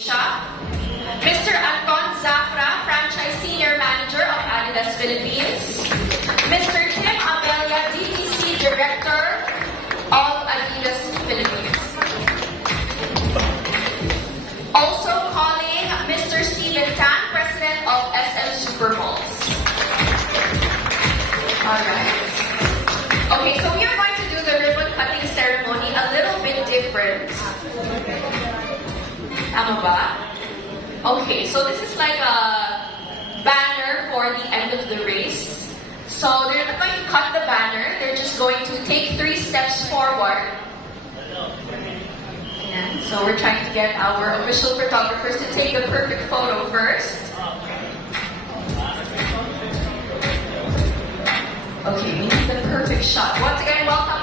Mr. Anton Zafra, Franchise Senior Manager of Adidas Philippines. Mr. Tim Abelia, DTC Director of Adidas Philippines. Also calling Mr. Steven Tan, President of SM Supermalls. Alright. Okay, so we are going to do the ribbon cutting ceremony a little bit different. Tama ba? Okay, so this is like a banner for the end of the race. So they're not going to cut the banner, they're just going to take 3 steps forward. Ayan. So we're trying to get our official photographers to take the perfect photo first. Okay, we need the perfect shot. Once again, welcome